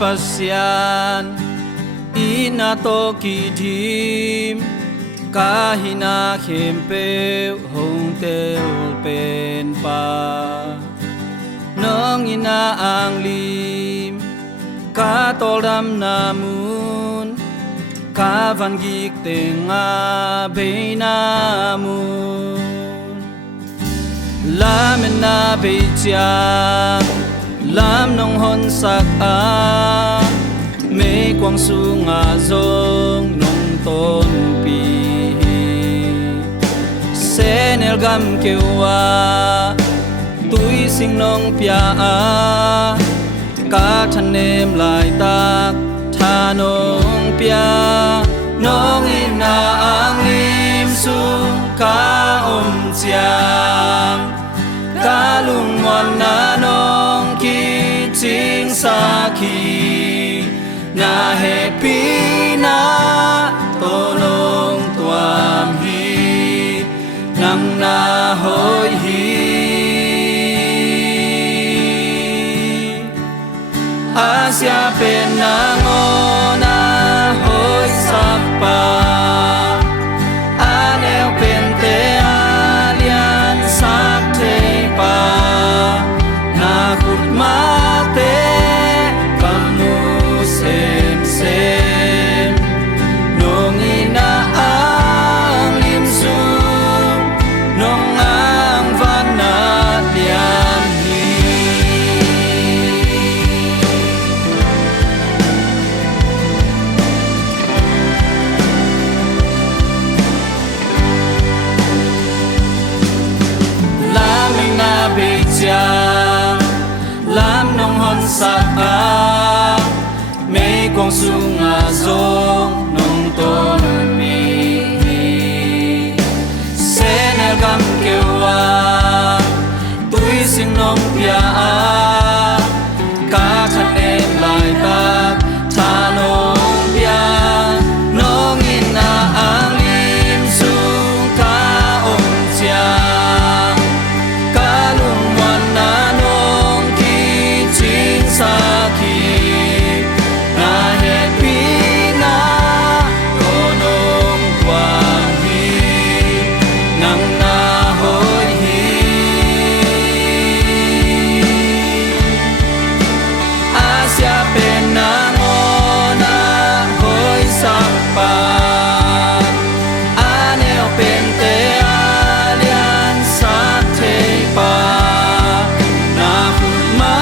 pasyan ina to kidim kahina khempe hong tel pen pa nong ina ang lim ka tolam namun ka van gik tenga be namun lam na be chiang lam nong hon sak a mê quang su ngà dông nong tôn pi se nel gam kêu a túi sinh nong pia a các thân em lại tak tha nong pia nong ina ang lim sung ka chiang ka lung mon na nong ki ching sa ki na happy na to nong tuam hi nang na hoi hi Asia pen na ngona hoi sapa anel pen te alian sak te pa na kut ma te kamu sem sem nong ina ang lim sum nong ang vanat lian hi lam nong hon sak a mê quang su ngà dông nong tôn pi se nel gam kêu a túi sinh nong pia a các thân em lại tak tha nong pia nong ina ang lim sung ka ong chiang ka lung wan na saki na happy na konong quang hi nang na hoi hi Asia pen na ngona hoi sapa anel pen te alian sa te pa na huma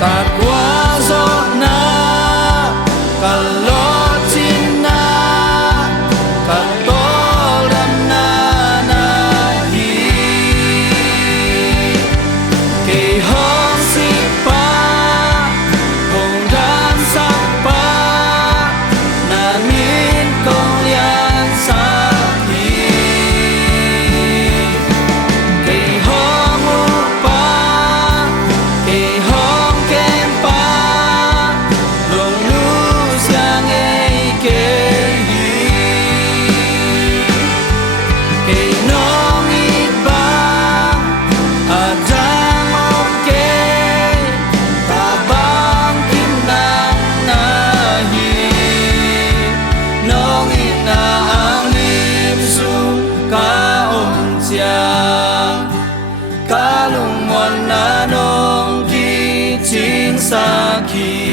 các qua gió na các lo chín na các to đam na na hi kỳ hong si pa hong đam sắc pa na min công lian sa hi kỳ hong pa kỳ hong ka lung mon na nong ki ching sa ki